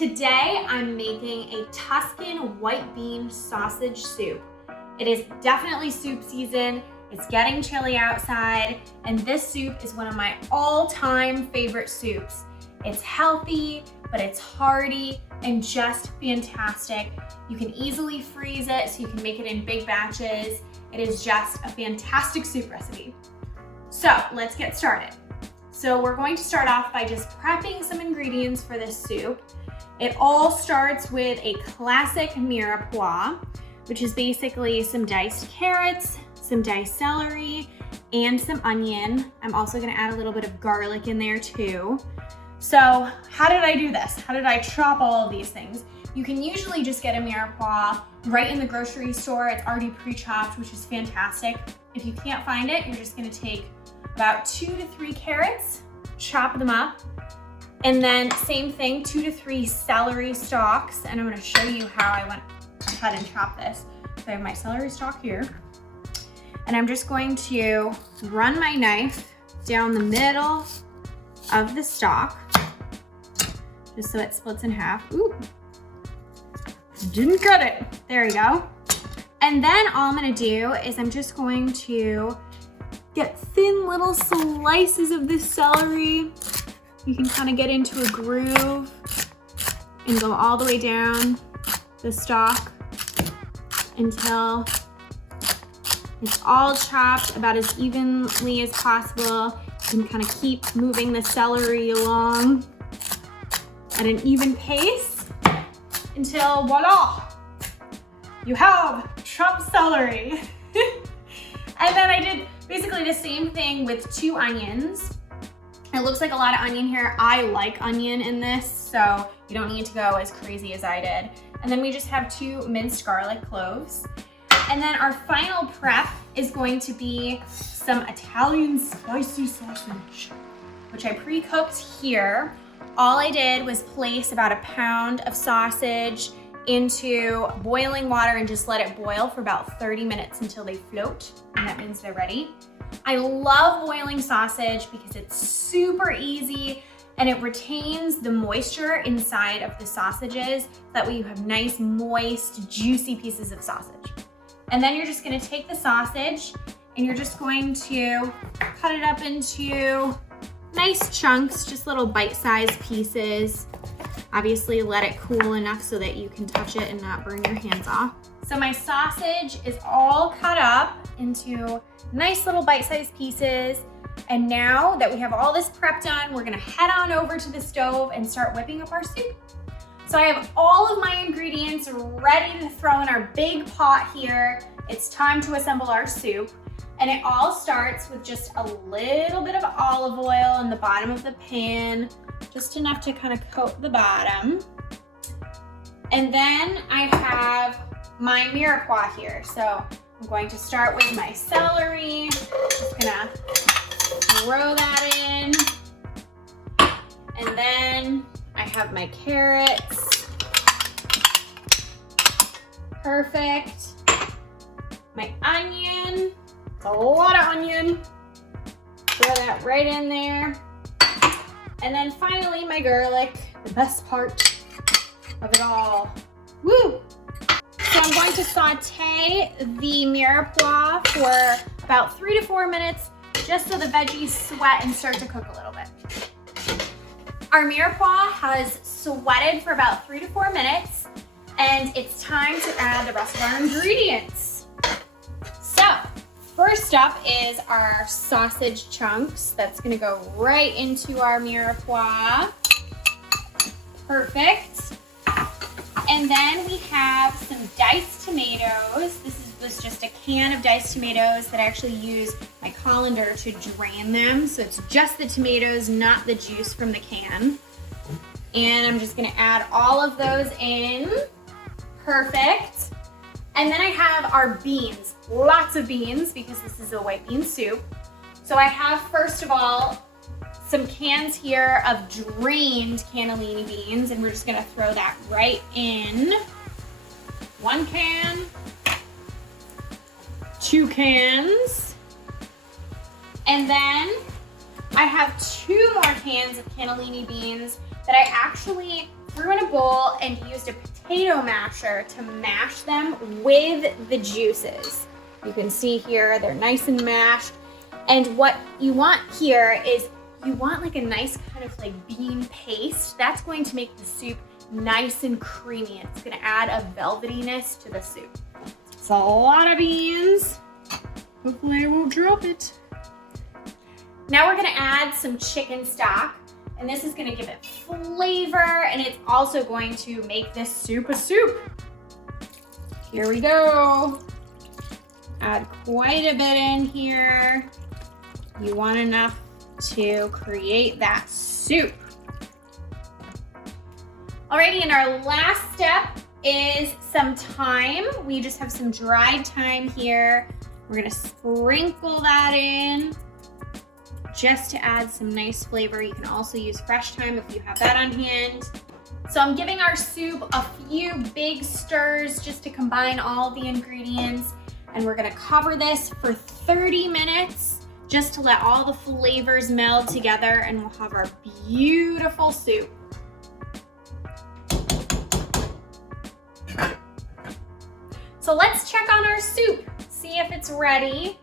Today I'm making a Tuscan white bean sausage soup. It is definitely soup season. It's getting chilly outside, and this soup is one of my all-time favorite soups. It's healthy, but it's hearty and just fantastic. You can easily freeze it so you can make it in big batches. It is just a fantastic soup recipe. So let's get started. So we're going to start off by just prepping some ingredients for this soup. It all starts with a classic mirepoix, which is basically some diced carrots, some diced celery, and some onion. I'm also gonna add a little bit of garlic in there too. So how did I do this? How did I chop all of these things? You can usually just get a mirepoix right in the grocery store. It's already pre-chopped, which is fantastic. If you can't find it, you're just gonna take about 2 to 3 carrots, chop them up, and then same thing, 2 to 3 celery stalks. And I'm gonna show you how I went ahead and chop this. So I have my celery stalk here, and I'm just going to run my knife down the middle of the stalk, just so it splits in half. Ooh, didn't cut it. There we go. And then all I'm gonna do is I'm just going to get thin little slices of this celery. You can kind of get into a groove and go all the way down the stalk until it's all chopped about as evenly as possible. You can kind of keep moving the celery along at an even pace until voila, you have chopped celery. And then I did basically the same thing with 2 onions. It looks like a lot of onion here. I like onion in this, so you don't need to go as crazy as I did. And then we just have 2 minced garlic cloves. And then our final prep is going to be some Italian spicy sausage, which I pre-cooked here. All I did was place about 1 pound of sausage into boiling water and just let it boil for about 30 minutes until they float, and that means they're ready. I love boiling sausage because it's super easy and it retains the moisture inside of the sausages. That way you have nice, moist, juicy pieces of sausage. And then you're just gonna take the sausage and you're just going to cut it up into nice chunks, just little bite-sized pieces. Obviously let it cool enough so that you can touch it and not burn your hands off. So my sausage is all cut up into nice little bite-sized pieces. And now that we have all this prep done, we're gonna head on over to the stove and start whipping up our soup. So I have all of my ingredients ready to throw in our big pot here. It's time to assemble our soup. And it all starts with just a little bit of olive oil in the bottom of the pan, just enough to kind of coat the bottom. And then I have my mirepoix here. So I'm going to start with my celery. Just gonna throw that in. And then I have my carrots. Perfect. My onion. It's a lot of onion. Throw that right in there. And then finally my garlic, the best part of it all. Woo! So I'm going to saute the mirepoix for about 3 to 4 minutes, just so the veggies sweat and start to cook a little bit. Our mirepoix has sweated for about 3 to 4 minutes, and it's time to add the rest of our ingredients. So first up is our sausage chunks. That's gonna go right into our mirepoix. Perfect. And then we have some diced tomatoes. This was just a can of diced tomatoes that I actually use my colander to drain them. So it's just the tomatoes, not the juice from the can. And I'm just gonna add all of those in. Perfect. And then I have our beans, lots of beans because this is a white bean soup. So I have, first of all, some cans here of drained cannellini beans, and we're just gonna throw that right in. 1 can, 2 cans, and then I have 2 more cans of cannellini beans that I actually threw in a bowl and used a potato masher to mash them with the juices. You can see here, they're nice and mashed. And what you want here is you want like a nice kind of like bean paste. That's going to make the soup nice and creamy. It's gonna add a velvetyness to the soup. It's a lot of beans. Hopefully I won't drop it. Now we're gonna add some chicken stock, and this is gonna give it flavor, and it's also going to make this soup a soup. Here we go. Add quite a bit in here. You want enough to create that soup. Alrighty, and our last step is some thyme. We just have some dried thyme here. We're gonna sprinkle that in just to add some nice flavor. You can also use fresh thyme if you have that on hand. So I'm giving our soup a few big stirs just to combine all the ingredients. And we're gonna cover this for 30 minutes just to let all the flavors meld together, and we'll have our beautiful soup. So let's check on our soup, see if it's ready.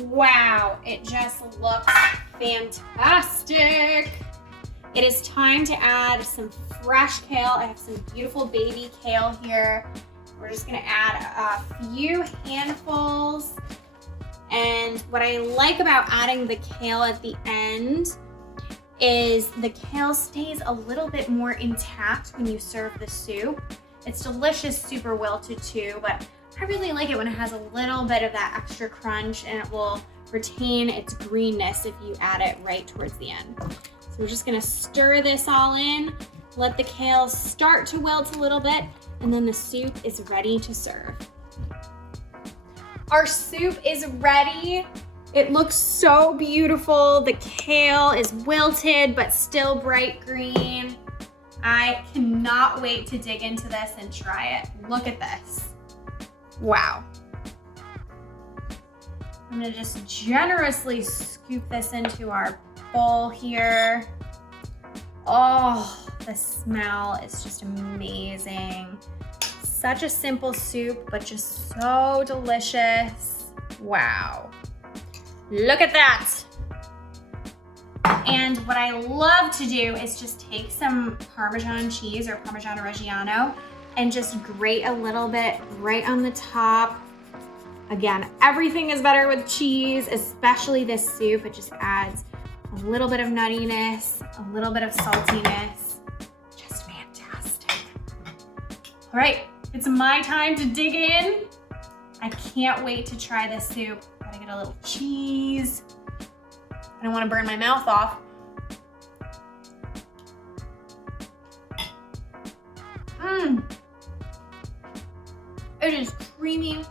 Wow, it just looks fantastic. It is time to add some fresh kale. I have some beautiful baby kale here. We're just gonna add a few handfuls. And what I like about adding the kale at the end is the kale stays a little bit more intact when you serve the soup. It's delicious, super wilted too, but I really like it when it has a little bit of that extra crunch, and it will retain its greenness if you add it right towards the end. So we're just gonna stir this all in, let the kale start to wilt a little bit, and then the soup is ready to serve. Our soup is ready. It looks so beautiful. The kale is wilted, but still bright green. I cannot wait to dig into this and try it. Look at this. Wow. I'm gonna just generously scoop this into our bowl here. Oh, the smell is just amazing. Such a simple soup, but just so delicious. Wow. Look at that. And what I love to do is just take some Parmesan cheese or Parmigiano Reggiano and just grate a little bit right on the top. Again, everything is better with cheese, especially this soup. It just adds a little bit of nuttiness, a little bit of saltiness. Just fantastic. All right, it's my time to dig in. I can't wait to try this soup. Gotta get a little cheese. I don't want to burn my mouth off. It is creamy.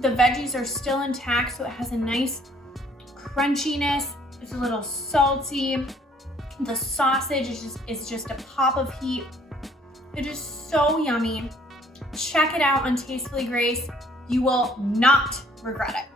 The veggies are still intact, so it has a nice crunchiness. It's a little salty. The sausage is just a pop of heat. It is so yummy. Check it out on Tastefully Grace. You will not regret it.